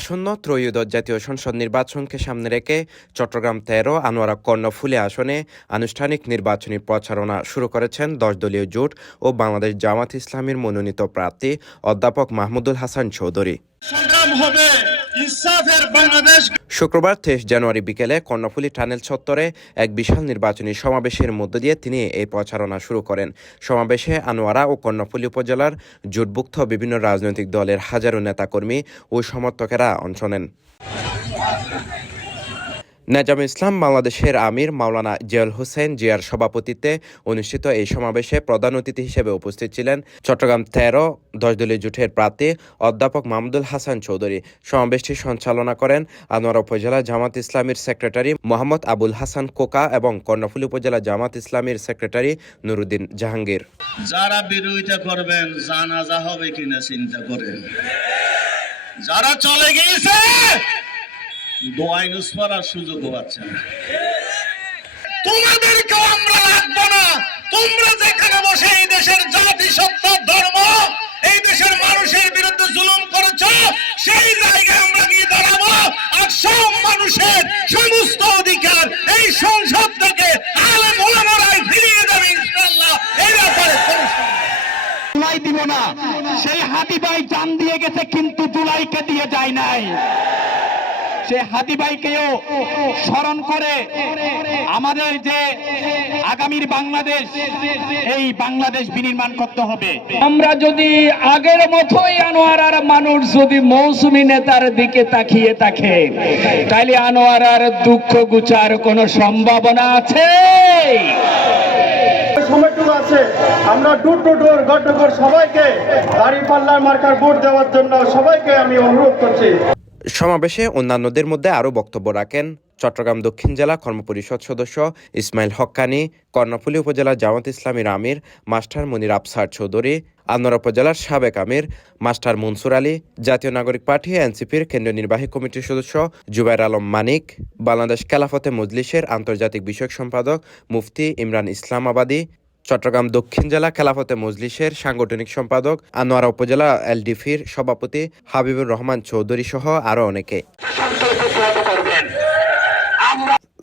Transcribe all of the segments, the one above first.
আসন্ন ত্রয়োদশ জাতীয় সংসদ নির্বাচনকে সামনে রেখে চট্টগ্রাম ১৩ আনোয়ারা কর্ণফুলী আসনে আনুষ্ঠানিক নির্বাচনী প্রচারণা শুরু করেছেন ১০ দলীয় জোট ও বাংলাদেশ জামাত ইসলামীর মনোনীত প্রার্থী অধ্যাপক মাহমুদুল হাসান চৌধুরী। শুক্রবার ২৩ জানুয়ারি বিকেলে কর্ণফুলী টানেল চত্বরে এক বিশাল নির্বাচনী সমাবেশের মধ্য দিয়ে তিনি এই প্রচারণা শুরু করেন। সমাবেশে আনোয়ারা ও কর্ণফুলী উপজেলার জোটভুক্ত বিভিন্ন রাজনৈতিক দলের হাজারো নেতাকর্মী ও সমর্থকেরা অংশ নেন। নেজামুল ইসলাম বাংলাদেশের আমির মাওলানা জিয়াউল হোসেন জিয়ার সভাপতিত্বে অনুষ্ঠিত এই সমাবেশে প্রধান অতিথি হিসেবে উপস্থিত ছিলেন চট্টগ্রাম ১৩ ১০ দলীয় জোটের প্রার্থী অধ্যাপক মাহমুদুল হাসান চৌধুরী। সমাবেশটি সঞ্চালনা করেন আনোয়ারা উপজেলা জামাত ইসলামীর সেক্রেটারি মোহাম্মদ আবুল হাসান কোকা এবং কর্ণফুলী উপজেলা জামাত ইসলামীর সেক্রেটারি নুরুদ্দিন জাহাঙ্গীর। যারা বিরোধিতা করবেন জানাজা হবে কিনা চিন্তা করেন, যারা চলে গিয়েছে দোয়াই নুস পড়ার সুযোগ পাচ্ছে না। তোমাদেরকেও আমরা রাখবো না। তোমরা যেখানে বসে এই দেশের জাতি সত্তা ধর্ম এই দেশের মানুষের বিরুদ্ধে জুলুম করেছো সেই জায়গায় আমরা গিয়ে দাঁড়াবো। আর সব মানুষের সমস্ত অধিকার এই সংসদ থেকে আলেম ওলামারাই ফিরিয়ে দেবে ইনশাআল্লাহ। এই ব্যাপারে জুলাই দিব না। সেই হাতি ভাই জান দিয়ে গেছে কিন্তু জুলাইকে দিয়ে যায় নাই। সে হাতি ভাইকেও স্মরণ করে আমাদের যে আগামীর বাংলাদেশ, এই বাংলাদেশ বিনির্মাণ করতে হবে। আমরা যদি আগের মতোই আনোয়ারার মানুষ যদি মৌসুমী নেতার দিকে তাকিয়ে থাকে তাহলে আনোয়ারার দুঃখ ঘুচার কোনো সম্ভাবনা আছে? সময়টুকু আছে, আমরা ডোর টু ডোর ঘর টু ঘর সবাইকে দাঁড়িপাল্লার মার্কার ভোট দেওয়ার জন্য সবাইকে আমি অনুরোধ করছি। সমাবেশে অন্যান্যদের মধ্যে আরও বক্তব্য রাখেন চট্টগ্রাম দক্ষিণ জেলা কর্মপরিষদ সদস্য ইসমাইল হক্কানি, কর্ণফুলী উপজেলা জামাত ইসলামীর আমির মাস্টার মনির আফসার চৌধুরী, আনোয়ারা উপজেলার সাবেক আমির মাস্টার মনসুর আলী, জাতীয় নাগরিক পার্টি এনসিপির কেন্দ্রীয় নির্বাহী কমিটির সদস্য জুবাইর আলম মানিক, বাংলাদেশ খেলাফতে মজলিসের আন্তর্জাতিক বিষয়ক সম্পাদক মুফতি ইমরান ইসলামাবাদী, চট্টগ্রাম দক্ষিণ জেলা খেলাফতে মজলিসের সাংগঠনিক সম্পাদক, আনোয়ারা উপজেলা এলডিপির সভাপতি হাবিবুর রহমান চৌধুরী সহ আরও অনেকে।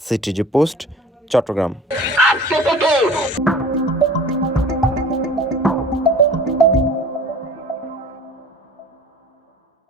CTG post, Chittagong.